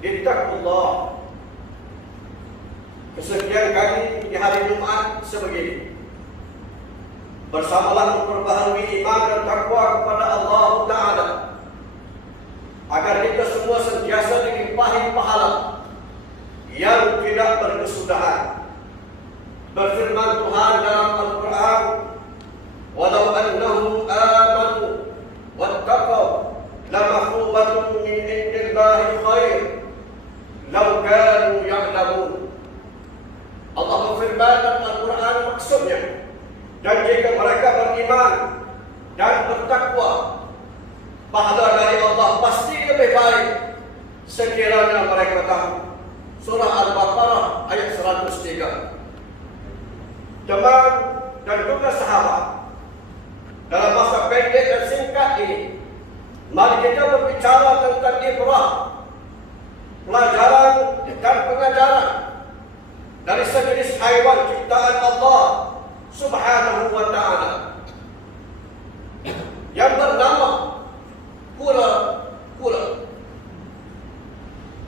Ittaqullah. Kesekian kali di hari Jumat sebegini, bersamalah memperbaharui iman dan takwa kepada Allah Ta'ala, agar kita semua sentiasa dilimpahi pahala yang tidak berkesudahan. Berfirman Tuhan dalam Al-Quran, "Walau annahum amanu wattaqaw lamathubbatun min indillahi khair law kanu ya'lamun." Allah berfirman dalam Al-Quran, maksudnya, dan jika mereka beriman dan bertakwa, pahala dari Allah pasti lebih baik sekiranya mereka tahu. Surah Al-Baqarah ayat 103. Teman dan juga sahabat, dalam masa pendek dan singkat ini, mari kita berbicara tentang ibrah, pelajaran dan pengajaran dari sejenis haiwan ciptaan Allah Subhanahu wa Ta'ala yang bernama kura-kura.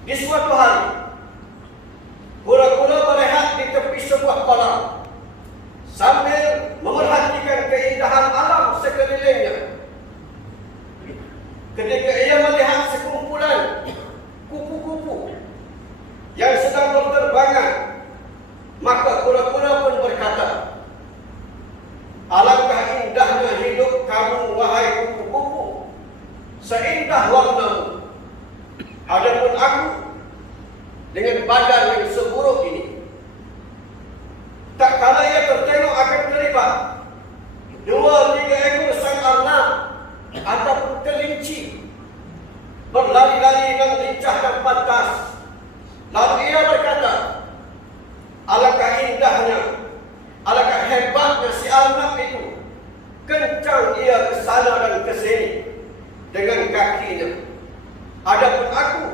Di suatu hari, kura-kura berehat di tepi sebuah kolam sambil memerhatikan keindahan alam sekelilingnya. Ketika ia melihat sekumpulan kupu-kupu yang sedang berterbangan, maka kura-kura pun berkata, "Alangkah indahnya hidup kamu, wahai kupu-kupu, seindah warnamu. Adapun aku, dengan badan yang seburuk ini." Tak kala ia tertengok akan terlibat 2-3 ekor sang arnab ataupun kelinci berlari-lari dengan lincah dan pantas. Lalu ia berkata, "Alangkah indahnya, alangkah hebatnya si arnab itu. Kencang ia ke sana dan ke sini dengan kakinya. Adapun aku,"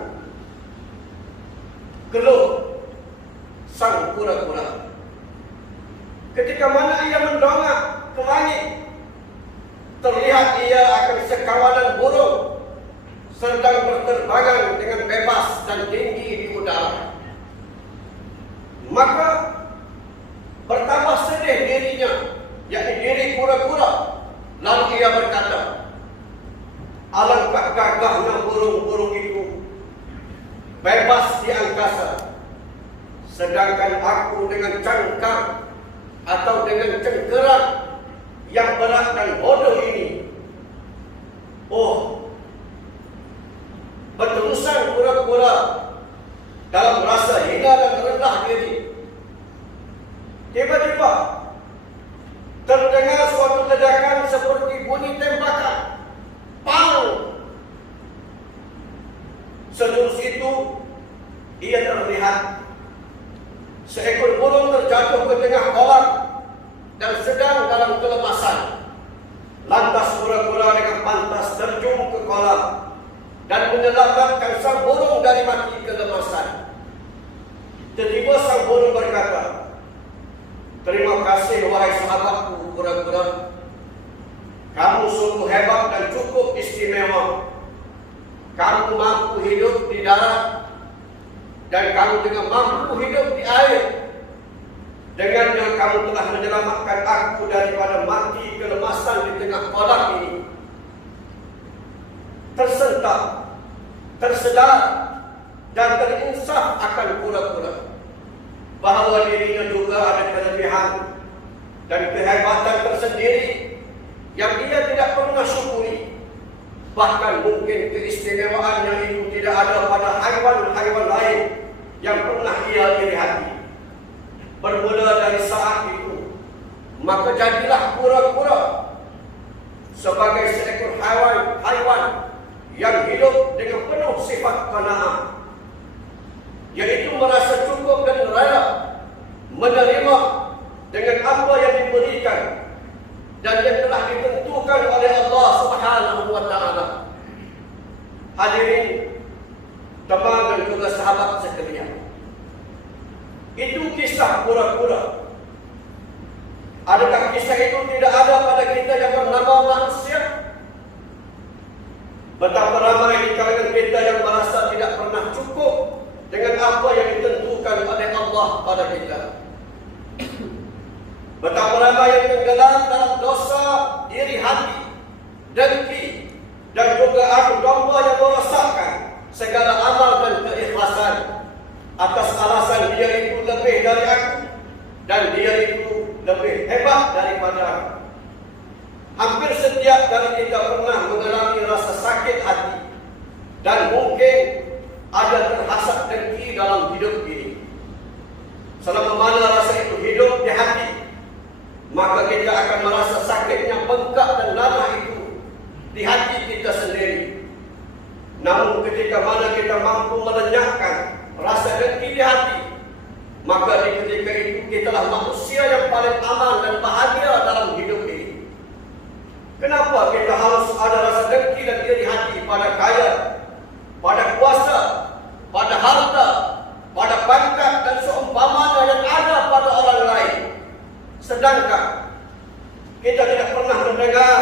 keluh sang kura-kura, "ketika mana ia mendongak ke langit, terlihat ia akan sekawanan burung sedang berterbangan dengan bebas dan tinggi di udara. Maka bertambah sedih dirinya, yakni diri kura-kura. Lalu ia berkata, alangkah gagahnya burung-burung itu bebas di angkasa, sedangkan aku dengan cangkang atau dengan cengkeram yang berat dan bodoh ini. Oh, berterusan kura-kura dalam rasa hina dan rendah diri. Tiba-tiba terdengar suatu ledakan seperti bunyi tembakan. Pang! Sejurus itu ia terlihat seekor burung terjatuh ke tengah kolam dan sedang dalam kelemasan. Lantas kura-kura dengan pantas terjun ke kolam dan menyelamatkan sang burung dari mati kelemasan. Tiba-tiba sang burung berkata, "Terima kasih wahai sahabatku kura-kura. Kamu sungguh hebat dan cukup istimewa. Kamu mampu hidup di darat dan kamu juga mampu hidup di air. Dengannya kamu telah menyelamatkan aku daripada mati kelemasan di tengah kolam ini." Tersentak, tersedar, dan terinsaf akan kura-kura bahawa dirinya juga ada kelebihan dan kehebatan tersendiri yang ia tidak pernah syukuri. Bahkan mungkin keistimewaannya itu tidak ada pada haiwan-haiwan lain yang pernah ia lihati. Bermula dari saat itu, maka jadilah kura-kura sebagai seekor haiwan yang hidup dengan penuh sifat qanaah, yaitu merasa cukup dan rela menerima dengan apa yang diberikan dan yang telah ditentukan oleh Allah Subhanahu wa Ta'ala. Hadirin, teman dan juga sahabat sekalian, itu kisah kura-kura. Adakah kisah itu tidak ada pada kita yang bernama manusia? Betapa ramai di kalangan kita yang merasa tidak pernah cukup pada kita. Betapa ramai yang tenggelam dalam dosa, iri hati, dengki, dan juga adu domba yang merosakkan segala amal dan keikhlasan atas alasan dia itu lebih dari aku dan dia itu lebih hebat daripada aku. Hampir setiap dari kita pernah mengalami rasa sakit hati dan mungkin ada terhasap dengki dalam hidup ini. Selama mana rasa itu hidup di hati, maka kita akan merasa sakitnya bengkak dan nanah itu di hati kita sendiri. Namun ketika mana kita mampu melenyapkan rasa dengki di hati, maka di ketika itu kitalah manusia yang paling aman dan bahagia dalam hidup ini. Kenapa kita harus ada rasa dengki dan iri hati pada kaya, pada kuasa, pada harta, pada pangkat dan seumpamanya yang ada pada orang lain? Sedangkan kita tidak pernah mendengar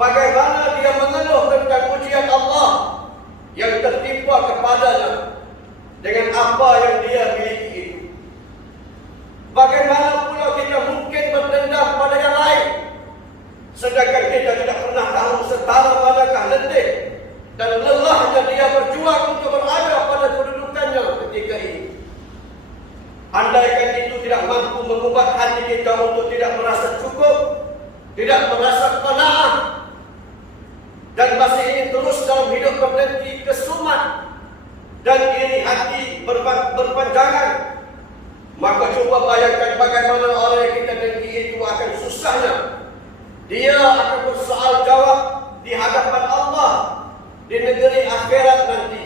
bagaimana dia mengeluh tentang ujian Allah yang tertimpa kepadanya dengan apa yang dia miliki itu. Bagaimana pula kita mungkin berdendam pada yang lain, sedangkan kita tidak pernah tahu setara manakah letih dan lelahnya dia berjuang untuk berada pada kedudukannya ketika ini. Andaikan itu tidak mampu mengubah hati kita untuk tidak merasa cukup, tidak merasa qanaah, dan masih ingin terus dalam hidup berdengki, kesumat, dan iri hati berpanjangan, maka coba bayangkan bagaimana orang yang kita dengki itu akan susahnya. Dia akan bersoal jawab di hadapan Allah di negeri akhirat nanti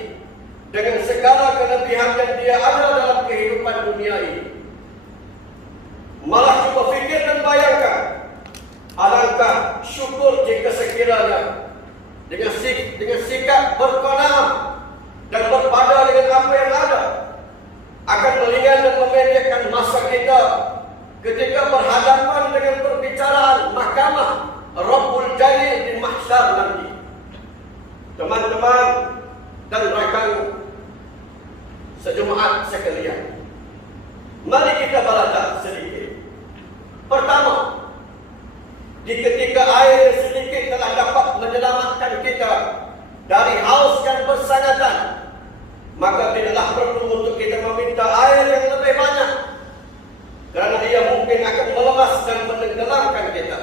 dengan segala kelebihan yang dia ada dalam kehidupan dunia ini. Malah cuba fikir dan bayangkan, alangkah syukur jika sekiranya dengan sikap berqanaah dan berpada dengan apa yang ada akan meringan dan memendekkan masa kita ketika berhadapan dengan perbicaraan mahkamah Rabbul Jalil di mahsyar nanti. Teman-teman dan rakan sejemaat sekalian, mari kita belajar sedikit. Pertama, di ketika air sedikit telah dapat menyelamatkan kita dari haus yang bersangatan, maka tidaklah perlu untuk kita meminta air yang lebih banyak, kerana ia mungkin akan melemas dan menenggelamkan kita.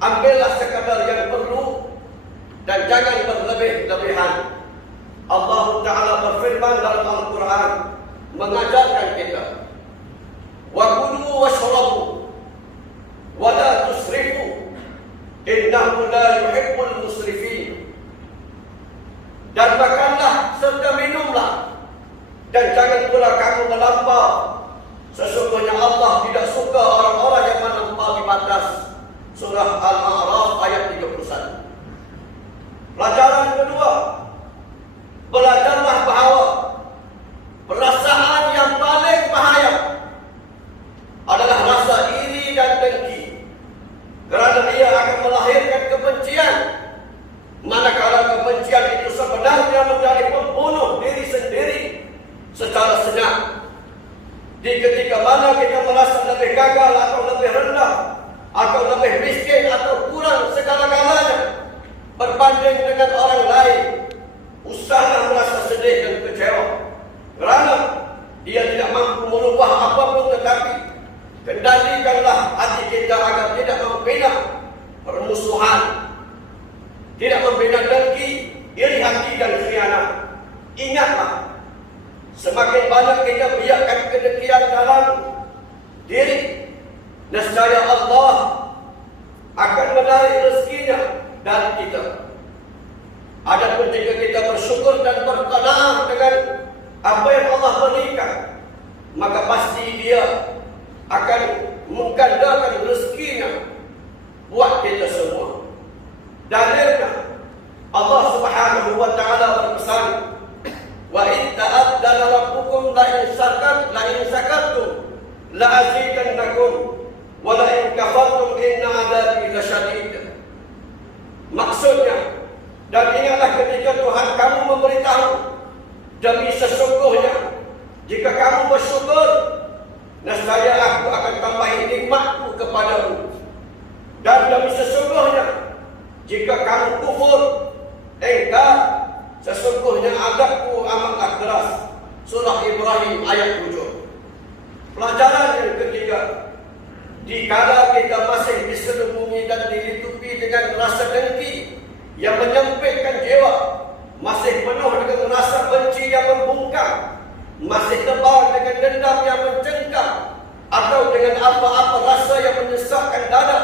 Ambillah sekadar yang perlu dan jangan berlebih-lebihan. Allah Ta'ala berfirman dalam Al-Quran mengajarkan kita, wa kulu washrabu wa la tusrifu innahu la yuhibbul musrifin. Dan makanlah serta minumlah, dan jangan pula kamu melampau. Sesungguhnya Allah tidak suka orang-orang yang melampaui batas. Surah Al-A'raf ayat 31. Pelajaran kedua, belajarlah bahawa perasaan yang paling bahaya adalah rasa iri dan dengki, kerana ia akan melahirkan kebencian, manakala kebencian itu sebenarnya menjadi pembunuh diri sendiri secara senyap. Di ketika mana kita merasa lebih gagal atau lebih rendah, atau lebih miskin atau kurang segala-galanya berbanding dengan orang lain, usahalah merasa sedih dan kecewa, kerana dia tidak mampu merubah apapun. Tetapi kendalikanlah hati kita agar tidak membina permusuhan, tidak membina dengki, iri hati dan khianat. Ingatlah, semakin banyak kita biarkan kedengkian dalam diri, nescaya Allah akan menarik rezekinya dari kita. Adapun jika kita bersyukur dan berqanaah dengan apa yang Allah berikan, maka pasti dia akan menggandakan rezekinya buat kita semua. Dalilnya Allah Subhanahu wa Ta'ala berpesan, wa in ta'addana rabbukum la in shakartum la azidannakum wa la in kafartum inna 'adzabi lasyadid. Maksudnya, dan ingatlah ketika Tuhan kamu memberitahu, demi sesungguhnya Jika kamu bersyukur, nescaya aku akan tambahi nikmatku kepadamu. Dan demi sesungguhnya, jika kamu kufur, engkar, sesungguhnya azabku amatlah keras. Surah Ibrahim ayat 7. Pelajaran yang ketiga, dikala kita masih diselubungi dan dilitupi dengan rasa dengki yang menyempitkan jiwa, masih penuh dengan rasa benci yang membungkam, masih tebal dengan dendam yang mencengkam, atau dengan apa-apa rasa yang menyesakkan dada,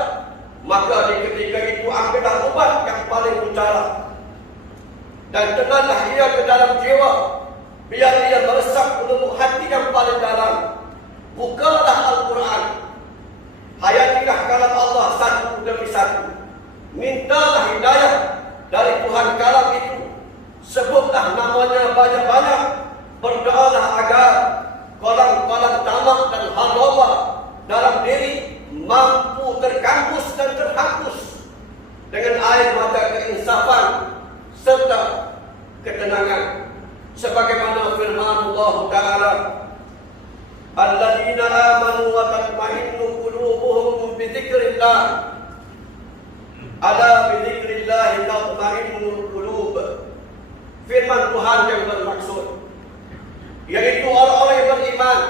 maka di ketika itu ambillah ubat yang paling utara dan tenanglah ia ke dalam jiwa, biar ia meresap ke lubuk hati yang paling dalam. Bukalah Al-Quran, hayatilah kalam Allah satu demi satu, mintalah hidayah dari Tuhan kalam itu, sebutlah namanya banyak-banyak, berdoalah agar kolam-kolam tamak dan hadoba dalam diri mampu terkampus dan terhapus dengan air mata keinsafan serta ketenangan, sebagaimana firman Allah Ta'ala, alladzina amanu wa tatma'innu qulubuhum bi dzikrillah, ala bi dzikrillah tatma'innul qulub. Firman Tuhan yang bermaksud yaitu orang-orang yang beriman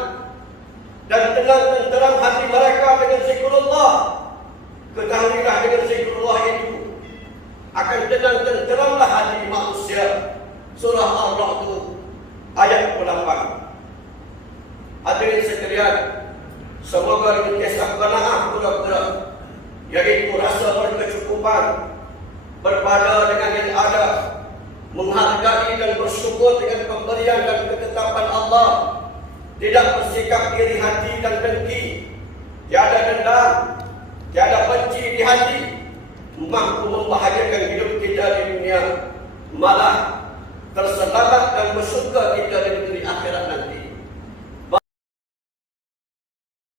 dan tenang tenteram hati mereka dengan zikrullah. Ketahuilah dengan zikrullah itu akan tenang tenteramlah hati manusia. Surah Ar-Ra'd ayat 8. Hadirin sekalian, semoga ini kisah qanaah pura-pura, yaitu rasa berkecukupan, berpada dengan yang ada, menghargai dan bersyukur dengan pemberian dan ketetapan Allah, tidak bersikap iri hati dan dengki, tiada dendam, tiada benci di hati, mampu membahagiakan hidup kita di dunia, malah terselamat dan bersyukur kita di